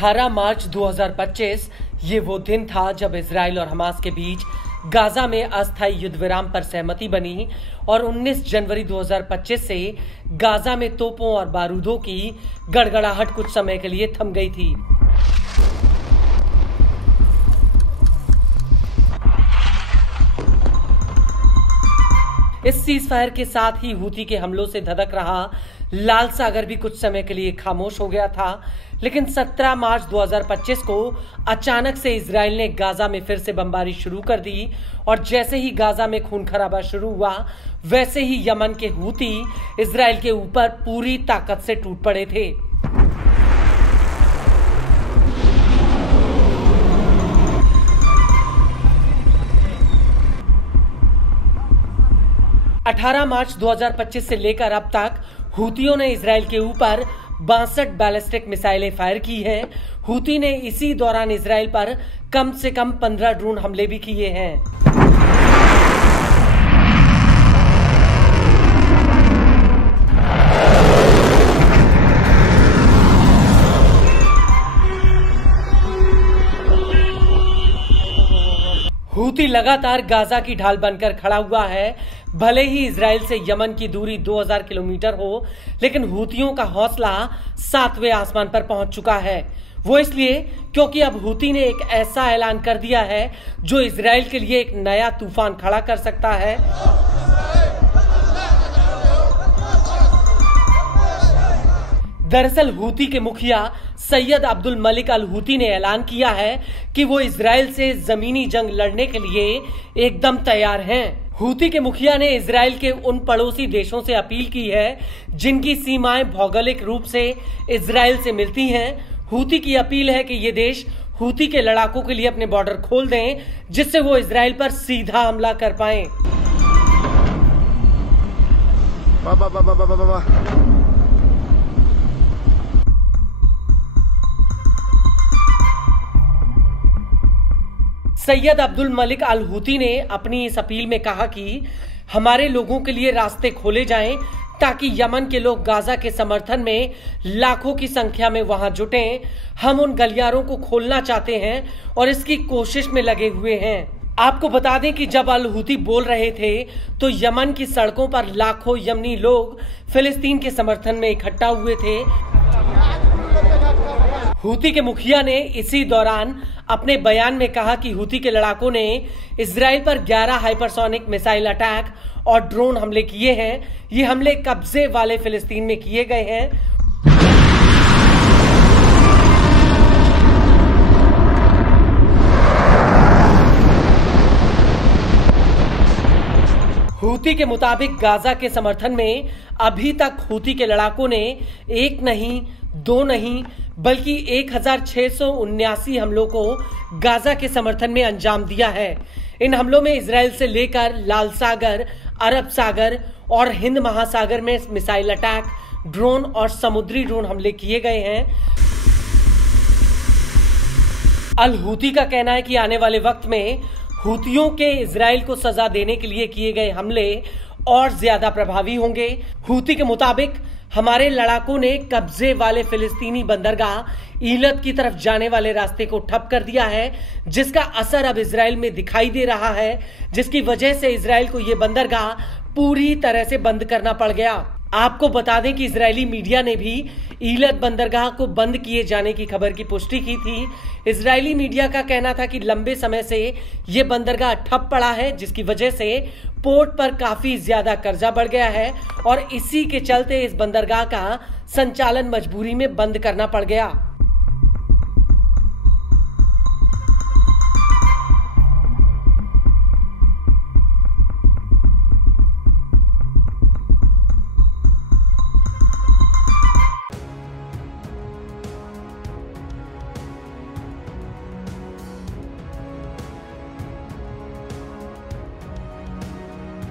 18 मार्च 2025 ये वो दिन था जब इजराइल और हमास के बीच गाजा में अस्थायी युद्ध विराम पर सहमति बनी और 19 जनवरी 2025 से गाजा में तोपों और बारूदों की गड़गड़ाहट कुछ समय के लिए थम गई थी। इस सीजफायर के साथ ही हूती के हमलों से धधक रहा लाल सागर भी कुछ समय के लिए खामोश हो गया था, लेकिन 17 मार्च 2025 को अचानक से इजराइल ने गाजा में फिर से बमबारी शुरू कर दी और जैसे ही गाजा में खून खराबा शुरू हुआ वैसे ही यमन के हूती इजराइल के ऊपर पूरी ताकत से टूट पड़े थे। अठारह मार्च 2025 से लेकर अब तक हूतियों ने इजराइल के ऊपर 62 बैलिस्टिक मिसाइलें फायर की हैं। हूती ने इसी दौरान इजराइल पर कम से कम 15 ड्रोन हमले भी किए हैं। हूती लगातार गाजा की ढाल बनकर खड़ा हुआ है। भले ही इजराइल से यमन की दूरी 2000 किलोमीटर हो, लेकिन हूतियों का हौसला 7वें आसमान पर पहुंच चुका है। वो इसलिए क्योंकि अब हूती ने एक ऐसा ऐलान कर दिया है जो इजराइल के लिए एक नया तूफान खड़ा कर सकता है। दरअसल हूती के मुखिया सैयद अब्दुल मलिक अल हूती ने ऐलान किया है कि वो इजराइल से जमीनी जंग लड़ने के लिए एकदम तैयार हैं। हूती के मुखिया ने इजराइल के उन पड़ोसी देशों से अपील की है जिनकी सीमाएं भौगोलिक रूप से इजराइल से मिलती हैं। हूती की अपील है कि ये देश हूती के लड़ाकों के लिए अपने बॉर्डर खोल दें जिससे वो इजराइल पर सीधा हमला कर पाएं। सैयद अब्दुल मलिक अल हूती ने अपनी इस अपील में कहा कि हमारे लोगों के लिए रास्ते खोले जाएं ताकि यमन के लोग गाजा के समर्थन में लाखों की संख्या में वहां जुटें। हम उन गलियारों को खोलना चाहते हैं और इसकी कोशिश में लगे हुए हैं। आपको बता दें कि जब अल हूती बोल रहे थे तो यमन की सड़कों पर लाखों यमनी लोग फिलिस्तीन के समर्थन में इकट्ठा हुए थे। हूती के मुखिया ने इसी दौरान अपने बयान में कहा कि हूती के लड़ाकों ने इजराइल पर 11 हाइपरसोनिक मिसाइल अटैक और ड्रोन हमले किए हैं। ये हमले कब्जे वाले फिलिस्तीन में किए गए हैं। हूती के मुताबिक गाजा के समर्थन में अभी तक हूती के लड़ाकों ने एक नहीं, दो नहीं, बल्कि 1679 हमलों को गाजा के समर्थन में अंजाम दिया है। इन हमलों में इजराइल से लेकर लाल सागर, अरब सागर और हिंद महासागर में मिसाइल अटैक, ड्रोन और समुद्री ड्रोन हमले किए गए हैं। अल हूती का कहना है कि आने वाले वक्त में हूतियों के इजराइल को सजा देने के लिए किए गए हमले और ज्यादा प्रभावी होंगे। हूती के मुताबिक हमारे लड़ाकों ने कब्जे वाले फिलिस्तीनी बंदरगाह ईलत की तरफ जाने वाले रास्ते को ठप कर दिया है, जिसका असर अब इजराइल में दिखाई दे रहा है, जिसकी वजह से इजराइल को यह बंदरगाह पूरी तरह से बंद करना पड़ गया। आपको बता दें कि इजरायली मीडिया ने भी ईलत बंदरगाह को बंद किए जाने की खबर की पुष्टि की थी। इजरायली मीडिया का कहना था कि लंबे समय से यह बंदरगाह ठप पड़ा है, जिसकी वजह से पोर्ट पर काफी ज्यादा कर्जा बढ़ गया है और इसी के चलते इस बंदरगाह का संचालन मजबूरी में बंद करना पड़ गया।